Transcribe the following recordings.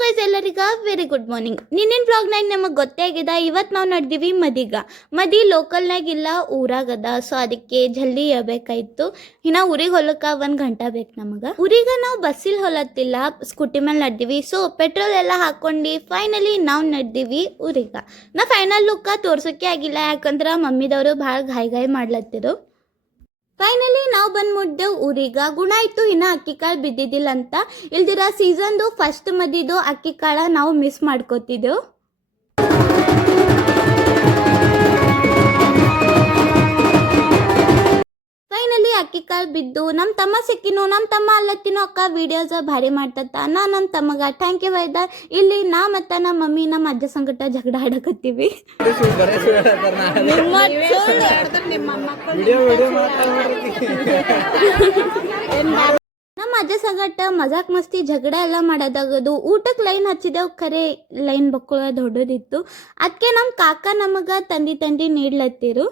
Guys ಎಲ್ಲರಿಗ very good morning. ನಿನ್ನಿನ ಬ್ಲಾಗ್ನಾಗ ನಮಗೆ ಗೊತ್ತೇ ಆಗಿದೆ. ಇವತ್ತು ನಾವು ನಡೆದೀವಿ ಮದಿ ಲೋಕಲ್ನಾಗ ಇಲ್ಲ ಊರಾಗದ. ಸೊ ಅದಕ್ಕೆ ಜಲ್ದಿ ಹೇಳ್ಬೇಕಾಯ್ತು. ಇನ್ನು ಊರಿಗೆ ಹೊಲಕ್ಕೆ 1 ಗಂಟೆ ಬೇಕು ನಮಗೆ. ಊರಿಗೆ ನಾವು ಬಸ್ಸಿಲ್ ಹೊಲತ್ತಿಲ್ಲ, ಸ್ಕೂಟಿ ಮೇಲೆ ನಡೆದೀವಿ. ಸೊ ಪೆಟ್ರೋಲ್ ಎಲ್ಲ ಹಾಕೊಂಡು ಫೈನಲಿ ನಾವು ನಡೆದೀವಿ ಊರಿಗೆ. ನಾ ಫೈನಲ್ ಲುಕ್ಕ ತೋರ್ಸೋಕೆ ಆಗಿಲ್ಲ, ಯಾಕಂದ್ರೆ ಮಮ್ಮಿದವರು ಭಾಳ ಗಾಯಿ ಮಾಡ್ಲತ್ತಿರು. ಫೈನಲಿ ನಾವು ಬಂದು ಮುಟ್ಟಿದೆವು ಊರಿಗೆ. ಗುಣ ಆಯಿತು ಇನ್ನು ಅಕ್ಕಿ ಕಾಳು ಬಿದ್ದಿದ್ದಿಲ್ಲ ಅಂತ. ಇಲ್ದಿರ ಸೀಸನ್ದು ಫಸ್ಟ್ ಮದಿದು ಅಕ್ಕಿ ಕಾಳು ನಾವು ಮಿಸ್ ಮಾಡ್ಕೋತಿದ್ದೆವು. ಫೈನಲಿ ಅಕ್ಕಿ ಕಾಳು ಬಿದ್ದು ನಮ್ಮ ತಮ್ಮ ಸಿಕ್ಕಿನು. ನಮ್ಮ ತಮ್ಮ ಅಲ್ಲತ್ತಿನೋ ಅಕ್ಕ ವೀಡಿಯೋಸ್ ಭಾರಿ ಮಾಡ್ತತ್ತ. ನಾ ನಮ್ಮ ತಮ್ಮಗ ಥ್ಯಾಂಕ್ ಯು ವೈದ. ಇಲ್ಲಿ ನಾ ಮತ್ತು ನಮ್ಮ ಮಮ್ಮಿ ನಮ್ಮ ಅಜ್ಜ ಸಂಗಟ ಜಗಳ ಆಡಕತ್ತೀವಿ. ನಮ್ಮ ಅಜ್ಜ ಸಂಗಟ ಮಜಾಕ್ ಮಸ್ತಿ ಜಗಳ ಎಲ್ಲ ಮಾಡೋದಾಗದು. ಊಟಕ್ಕೆ ಲೈನ್ ಹಚ್ಚಿದೆವು, ಖರೆ ಲೈನ್ ಬಕ್ಕಳ ದೊಡ್ಡದಿತ್ತು. ಅದಕ್ಕೆ ನಮ್ಮ ಕಾಕ ನಮಗೆ ತಂದಿ ನೀಡ್ಲತ್ತಿರು.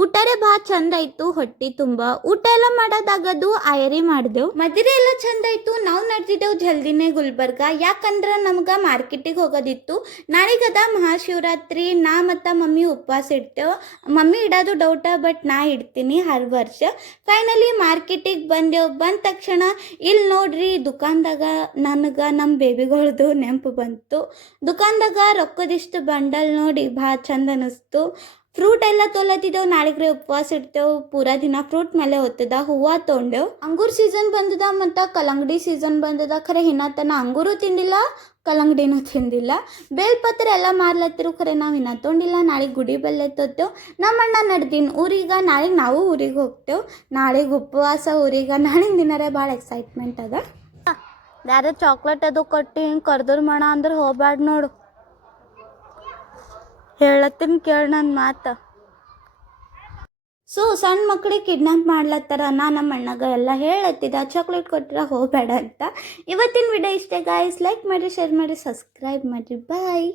ಊಟರೇ ಭಾಳ ಚಂದ ಆಯ್ತು, ಹೊಟ್ಟಿ ತುಂಬ. ಊಟ ಎಲ್ಲ ಮಾಡೋದಾಗದು ಆಯರಿ ಮಾಡಿದೆವು. ಮದುವೆ ಎಲ್ಲ ಚಂದ ಆಯ್ತು. ನಾವು ನಡೆದಿದ್ದೆವು ಜಲ್ದಿನೇ ಗುಲ್ಬರ್ಗ, ಯಾಕಂದ್ರೆ ನಮ್ಗೆ ಮಾರ್ಕೆಟಿಗೆ ಹೋಗೋದಿತ್ತು. ನಾಳೆಗದ ಮಹಾಶಿವರಾತ್ರಿ. ನಾ ಮತ್ತು ಮಮ್ಮಿ ಉಪವಾಸ ಇಡ್ತೇವೆ. ಮಮ್ಮಿ ಇಡೋದು ಡೌಟ, ಬಟ್ ನಾ ಇಡ್ತೀನಿ ಹರ್ ವರ್ಷ. ಫೈನಲಿ ಮಾರ್ಕೆಟಿಗೆ ಬಂದೆವು. ಬಂದ ತಕ್ಷಣ ಇಲ್ಲಿ ನೋಡ್ರಿ ದುಕಾನ್ದಾಗ ನನಗೆ ನಮ್ಮ ಬೇಬಿಗಳದು ನೆನಪು ಬಂತು. ದುಕಾನ್ದಾಗ ರೊಕ್ಕದಿಷ್ಟು ಬಂಡಲ್ ನೋಡಿ ಭಾಳ ಚಂದ ಅನ್ನಿಸ್ತು. ಫ್ರೂಟ್ ಎಲ್ಲ ತೊಲತ್ತಿದ್ದೆವು. ನಾಳೆಗ್ರೆ ಉಪವಾಸ ಇಡ್ತೇವೆ, ಪೂರಾ ದಿನ ಫ್ರೂಟ್ ಮೇಲೆ ಹೊತ್ತದ. ಹೂವು ತೊಗೊಂಡೆವು. ಅಂಗೂರ್ ಸೀಸನ್ ಬಂದದ ಮತ್ತು ಕಲ್ಲಂಗಡಿ ಸೀಸನ್ ಬಂದದ. ಖರೆ ಇನ್ನತನ ಅಂಗೂರು ತಿಂದಿಲ್ಲ, ಕಲ್ಲಂಗಡಿನೂ ತಿಂದಿಲ್ಲ. ಬೇಲ್ಪತ್ರ ಎಲ್ಲ ಮಾರ್ಲತ್ತಿರು, ಖರೆ ನಾವು ಇನ್ನೂ ತೊಗೊಂಡಿಲ್ಲ. ನಾಳೆಗೆ ಗುಡಿ ಬಲ್ಲೆ ತೊತ್ತೇವು. ನಮ್ಮ ಅಣ್ಣ ನಡೆದೀನಿ ಊರಿಗೆ. ನಾಳೆಗೆ ನಾವು ಊರಿಗೆ ಹೋಗ್ತೇವೆ. ನಾಳೆಗೆ ಉಪವಾಸ ಊರಿಗೆ. ನಾಳಿನ ದಿನರೇ ಭಾಳ ಎಕ್ಸೈಟ್ಮೆಂಟ್ ಅದ. ಯಾರೇ ಚಾಕ್ಲೇಟ್ ಅದು ಕೊಟ್ಟು ಹಿಂಗೆ ಕರ್ದ್ರ ಮಾಡ ಅಂದ್ರೆ ಹೋಗ್ಬ್ಯಾಡ ನೋಡು. ಹೇಳತ್ತೀನಿ ಕೇಳಿ ನನ್ನ ಮಾತು. ಸೊ ಸಣ್ಣ ಮಕ್ಕಳಿಗೆ ಕಿಡ್ನಾಪ್ ಮಾಡ್ಲತ್ತಾರ. ನಮ್ಮ ಅಣ್ಣಗ ಎಲ್ಲ ಹೇಳತ್ತಿದ್ದ ಚಾಕ್ಲೇಟ್ ಕೊಟ್ಟರೆ ಹೋಗಬೇಡ ಅಂತ. ಇವತ್ತಿನ ವಿಡಿಯೋ ಇಷ್ಟೇ ಗಾಯ್ಸ್. ಲೈಕ್ ಮಾಡಿ, ಶೇರ್ ಮಾಡಿ, ಸಬ್ಸ್ಕ್ರೈಬ್ ಮಾಡಿರಿ. ಬಾಯ್.